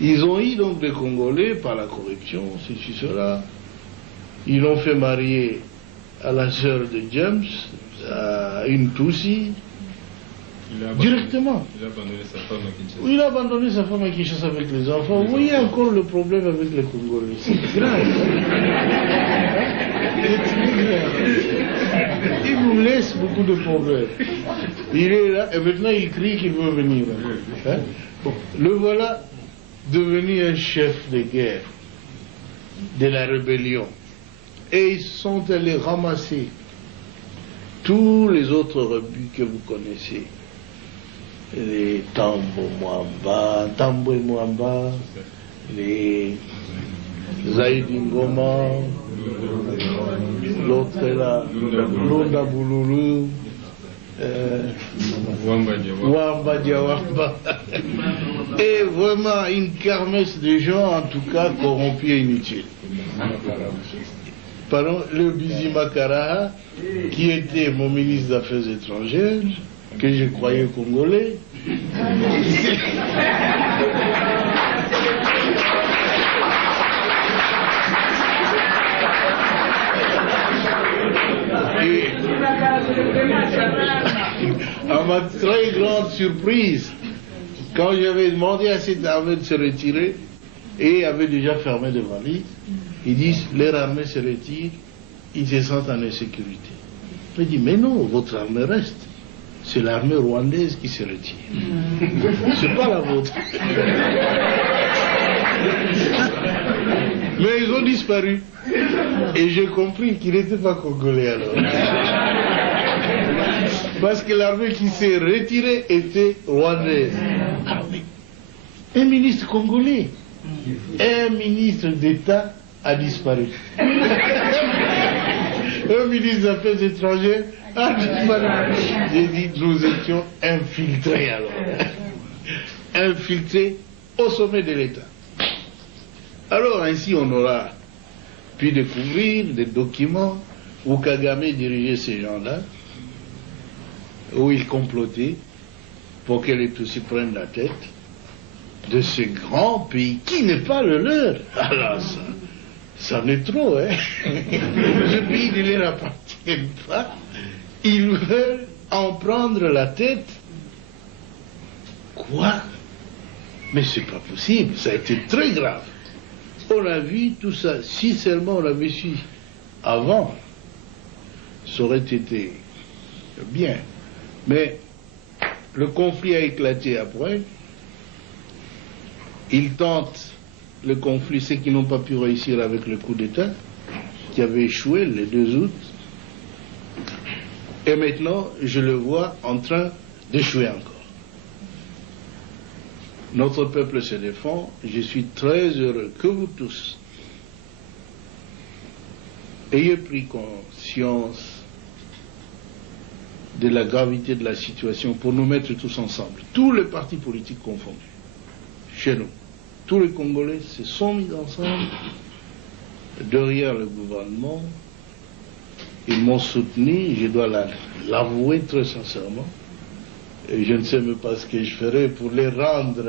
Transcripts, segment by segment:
Ils ont eu donc des Congolais par la corruption, ceci, cela. Ils l'ont fait marier à la sœur de James, à une Tutsi, directement. Il a abandonné sa femme à Kinshasa. Oui, il a abandonné sa femme à Kinshasa avec les enfants. Vous voyez encore le problème avec les Congolais. C'est grave. C'est très grave. Il nous laisse beaucoup de problèmes. Il est là et maintenant il crie qu'il veut venir. Hein? Bon, le voilà devenu un chef de guerre de la rébellion. Et ils sont allés ramasser tous les autres rebus que vous connaissez. Les Tambo et Mwamba, les Zaïdi Ngoma, l'autre est là, Lunda Boululu, Wamba Diawamba. Et vraiment une kermesse de gens, en tout cas corrompus et inutiles. Pardon, le Bizi Makara, qui était mon ministre des Affaires étrangères, que je croyais congolais. Et à ma très grande surprise, quand j'avais demandé à cette armée de se retirer, et avait déjà fermé des valises, ils disent, leur armée se retire, ils se sentent en insécurité. Je dis, mais non, votre armée reste. C'est l'armée rwandaise qui se retire. C'est pas la vôtre. Mais ils ont disparu. Et j'ai compris qu'ils n'étaient pas congolais alors. Parce que l'armée qui s'est retirée était rwandaise. Ah oui. Un ministre congolais, un ministre d'État a disparu. Un ministre des Affaires étrangères a disparu. J'ai dit, nous étions infiltrés alors. Infiltrés au sommet de l'État. Alors ainsi on aura pu découvrir des documents où Kagame dirigeait ces gens-là, où il complotait pour que les Tutsis prennent la tête de ce grand pays qui n'est pas le leur. Alors ça en est trop, hein. Ce pays ne leur appartient pas. Ils veulent en prendre la tête. Quoi? Mais c'est pas possible, ça a été très grave. On a vu tout ça, si seulement on l'avait su avant, ça aurait été bien. Mais le conflit a éclaté après. Ils tentent le conflit, ceux qui n'ont pas pu réussir avec le coup d'État, qui avait échoué le 2 août. Et maintenant, je le vois en train d'échouer encore. Notre peuple se défend. Je suis très heureux que vous tous ayez pris conscience de la gravité de la situation pour nous mettre tous ensemble, tous les partis politiques confondus, chez nous. Tous les Congolais se sont mis ensemble derrière le gouvernement. Ils m'ont soutenu, je dois l'avouer très sincèrement. Et je ne sais même pas ce que je ferai pour les rendre.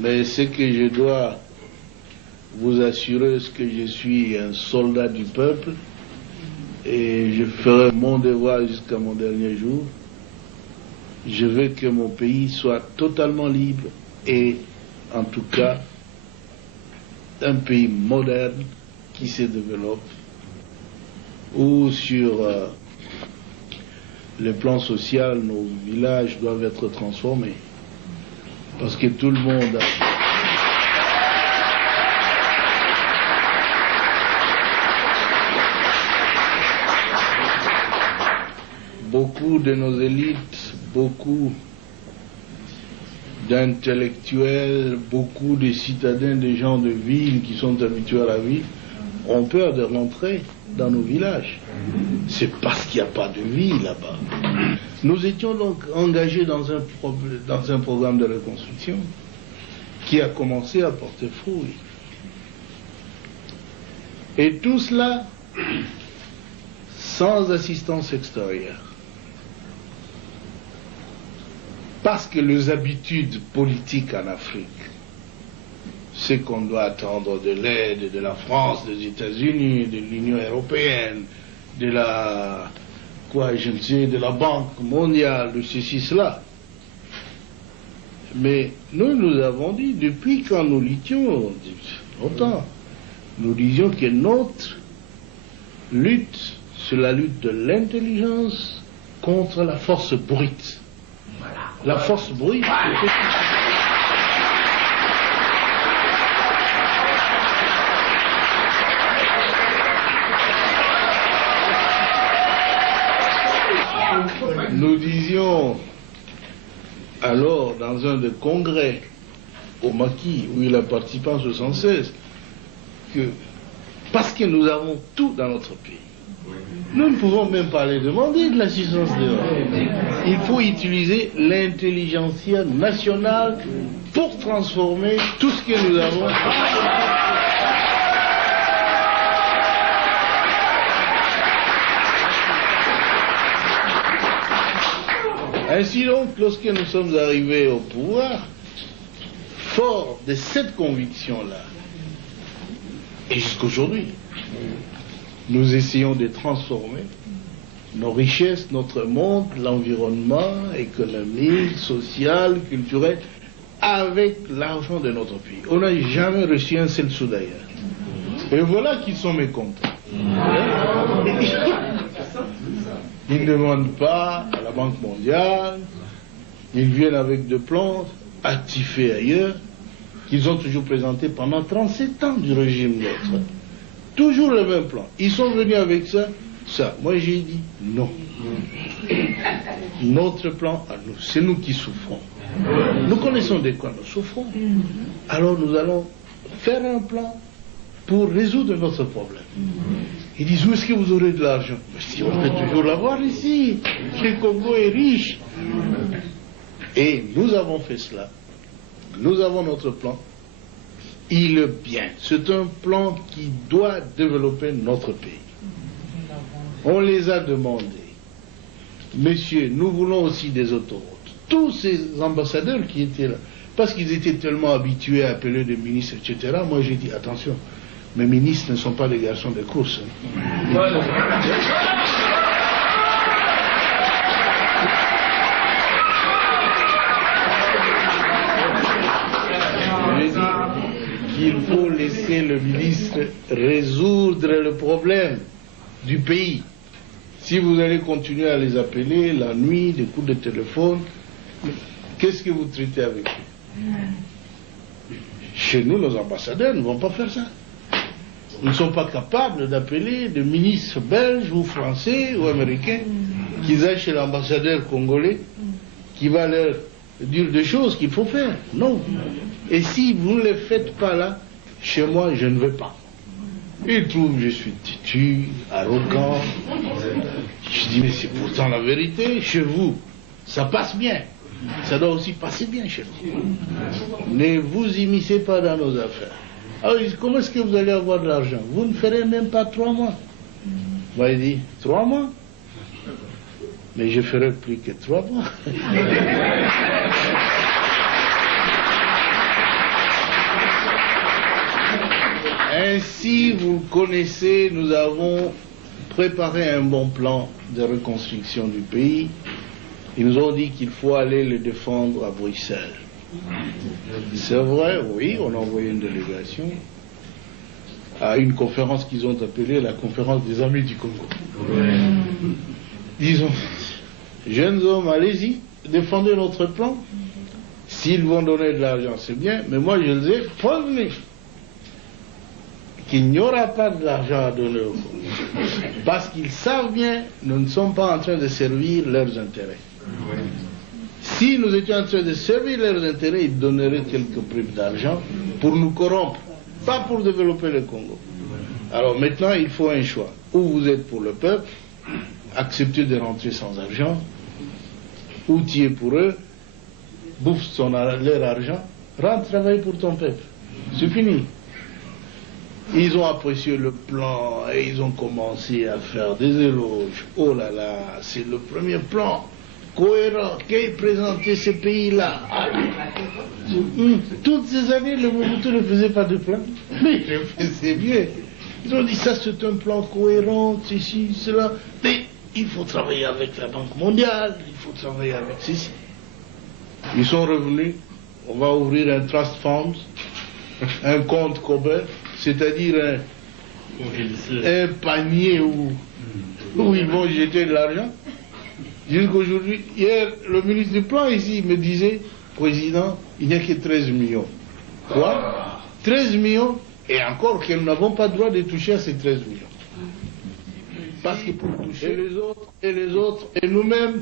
Mais ce que je dois vous assurer, c'est que je suis un soldat du peuple et je ferai mon devoir jusqu'à mon dernier jour. Je veux que mon pays soit totalement libre et en tout cas un pays moderne qui se développe, où sur le plan social, nos villages doivent être transformés. Parce que tout le monde a... Beaucoup de nos élites, beaucoup d'intellectuels, beaucoup de citadins, de gens de ville qui sont habitués à la vie, ont peur de rentrer dans nos villages. C'est parce qu'il n'y a pas de vie là-bas. Nous étions donc engagés dans un programme de reconstruction qui a commencé à porter fruit. Et tout cela sans assistance extérieure. Parce que les habitudes politiques en Afrique, c'est qu'on doit attendre de l'aide de la France, des États-Unis, de l'Union européenne, de la, de la Banque mondiale, de ceci, cela. Mais nous avons dit, depuis quand nous luttions, longtemps, nous disions que notre lutte, c'est la lutte de l'intelligence contre la force brute. La force brute, nous disions alors dans un des congrès au Maquis où il a participé en 1976 que parce que nous avons tout dans notre pays, nous ne pouvons même pas les demander de l'assistance de l'Europe. Il faut utiliser l'intelligentsia nationale pour transformer tout ce que nous avons. Ainsi donc, lorsque nous sommes arrivés au pouvoir, fort de cette conviction-là, et jusqu'aujourd'hui, nous essayons de transformer nos richesses, notre monde, l'environnement économique, social, culturel, avec l'argent de notre pays. On n'a jamais reçu un seul sou d'ailleurs. Et voilà qu'ils sont mécontents. Ils ne demandent pas à la Banque mondiale, ils viennent avec des plans actifés ailleurs, qu'ils ont toujours présentés pendant 37 ans du régime l'autre. Toujours le même plan. Ils sont venus avec ça. Moi j'ai dit non. Notre plan à nous, c'est nous qui souffrons. Nous connaissons de quoi nous souffrons. Alors nous allons faire un plan pour résoudre notre problème. Ils disent, où est-ce que vous aurez de l'argent? Si on peut toujours l'avoir ici. Le Congo est riche. Et nous avons fait cela. Nous avons notre plan. Il est bien. C'est un plan qui doit développer notre pays. On les a demandés. Messieurs, nous voulons aussi des autoroutes. Tous ces ambassadeurs qui étaient là, parce qu'ils étaient tellement habitués à appeler des ministres, etc., moi j'ai dit, attention, mes ministres ne sont pas des garçons de course. J'ai dit qu'il faut laisser le ministre résoudre le problème du pays. Si vous allez continuer à les appeler la nuit, des coups de téléphone, qu'est-ce que vous traitez avec eux? Chez nous, nos ambassadeurs ne vont pas faire ça. Ils ne sont pas capables d'appeler des ministres belges ou français ou américains qu'ils aillent chez l'ambassadeur congolais qui va leur dire des choses qu'il faut faire. Non. Et si vous ne les faites pas là, chez moi, je ne vais pas. Ils trouvent que je suis têtu, arrogant. Je dis, mais c'est pourtant la vérité. Chez vous, ça passe bien. Ça doit aussi passer bien chez vous. Ne vous immiscez pas dans nos affaires. Alors, comment est-ce que vous allez avoir de l'argent? Vous ne ferez même pas 3 mois. Moi, il dit, 3 mois? Mais je ferai plus que 3 mois. Ainsi, vous connaissez, nous avons préparé un bon plan de reconstruction du pays. Ils nous ont dit qu'il faut aller le défendre à Bruxelles. C'est vrai, oui, on a envoyé une délégation à une conférence qu'ils ont appelée la conférence des amis du Congo. Disons, jeunes hommes, allez-y, défendez notre plan. S'ils vont donner de l'argent, c'est bien, mais moi je les ai prévenus qu'il n'y aura pas de l'argent à donner au Congo. Parce qu'ils savent bien, nous ne sommes pas en train de servir leurs intérêts. Si nous étions en train de servir leurs intérêts, ils donneraient quelques primes d'argent pour nous corrompre, pas pour développer le Congo. Alors maintenant, il faut un choix. Ou vous êtes pour le peuple, acceptez de rentrer sans argent, ou tu es pour eux, bouffe leur argent, rentre travailler pour ton peuple. C'est fini. Ils ont apprécié le plan et ils ont commencé à faire des éloges. Oh là là, c'est le premier plan cohérent qu'ait présenté ces pays-là. Toutes ces années, le Mobutu ne faisait pas de plan, mais il le faisait bien. Ils ont dit ça, c'est un plan cohérent, ceci, cela. Mais il faut travailler avec la Banque mondiale, il faut travailler avec ceci. Ils sont revenus, on va ouvrir un trust fund, un compte commun, c'est-à-dire un panier où ils vont jeter de l'argent. Jusqu'aujourd'hui, hier, le ministre du Plan ici me disait, Président, il n'y a que 13 millions. Quoi? 13 millions? Et encore que nous n'avons pas le droit de toucher à ces 13 millions. Parce que pour toucher les autres, et nous-mêmes,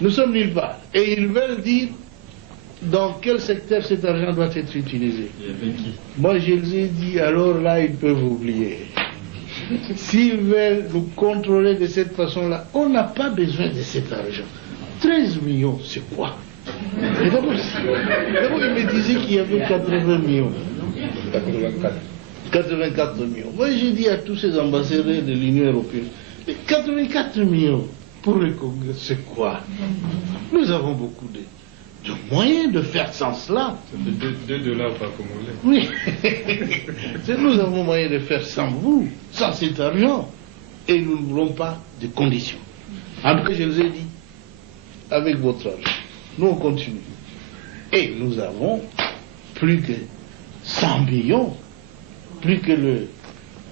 nous sommes nulle part. Et ils veulent dire dans quel secteur cet argent doit être utilisé. Moi, je les ai dit, alors là, ils peuvent oublier. S'ils veulent nous contrôler de cette façon-là, on n'a pas besoin de cet argent. 13 millions, c'est quoi? Et d'abord, il me disait qu'il y avait 80 millions. 84 millions. Moi, j'ai dit à tous ces ambassadeurs de l'Union européenne, mais 84 millions pour le Congo, c'est quoi? Nous avons beaucoup de moyens de faire sans cela. Ça fait 2 $ par congolais. Oui. Nous avons moyen de faire sans vous, sans cet argent. Et nous ne voulons pas de conditions. En tout cas, je les ai dit, avec votre argent, nous on continue. Et nous avons plus que 100 millions, plus que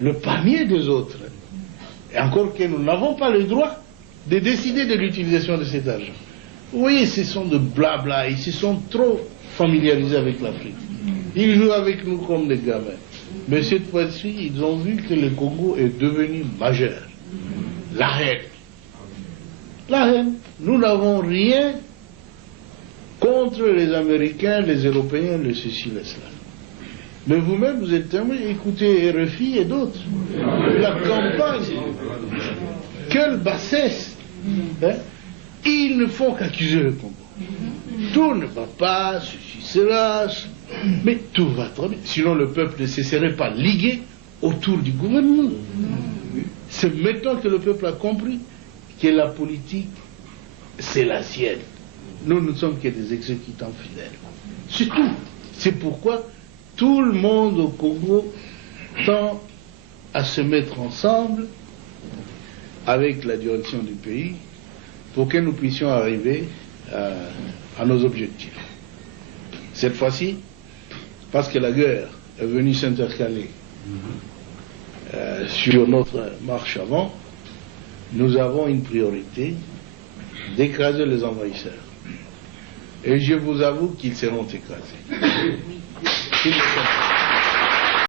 le panier des autres. Et encore que nous n'avons pas le droit de décider de l'utilisation de cet argent. Vous voyez, ce sont de blabla, ils se sont trop familiarisés avec l'Afrique. Ils jouent avec nous comme des gamins. Mais cette fois-ci, ils ont vu que le Congo est devenu majeur. La haine. La haine. Nous n'avons rien contre les Américains, les Européens, les ceci, les cela. Mais vous-même, vous êtes témoin, écoutez RFI et d'autres. La campagne. Quelle bassesse. Hein? Ils ne font qu'accuser le Congo. Tout ne va pas, ceci, cela, mais tout va très bien. Sinon, le peuple ne se serait pas ligué autour du gouvernement. C'est maintenant que le peuple a compris que la politique, c'est la sienne. Nous ne sommes que des exécutants fidèles. C'est tout. C'est pourquoi tout le monde au Congo tend à se mettre ensemble avec la direction du pays pour que nous puissions arriver à nos objectifs. Cette fois-ci, parce que la guerre est venue s'intercaler sur notre marche avant, nous avons une priorité d'écraser les envahisseurs. Et je vous avoue qu'ils seront écrasés. Ils le sont.